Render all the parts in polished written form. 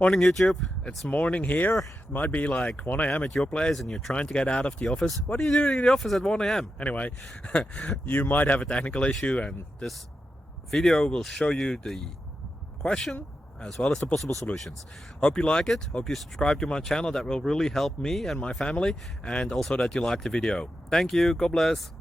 Morning YouTube, it's morning here. It might be like 1 a.m. at your place and you're trying to get out of the office. What are you doing in the office at 1 a.m.? Anyway, you might have a technical issue and this video will show you the question as well as the possible solutions. Hope you like it, hope you subscribe to my channel. That will really help me and my family, and also that you like the video. Thank you, God bless.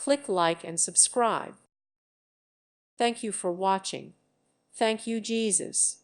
Click like and subscribe. Thank you for watching. Thank you, Jesus.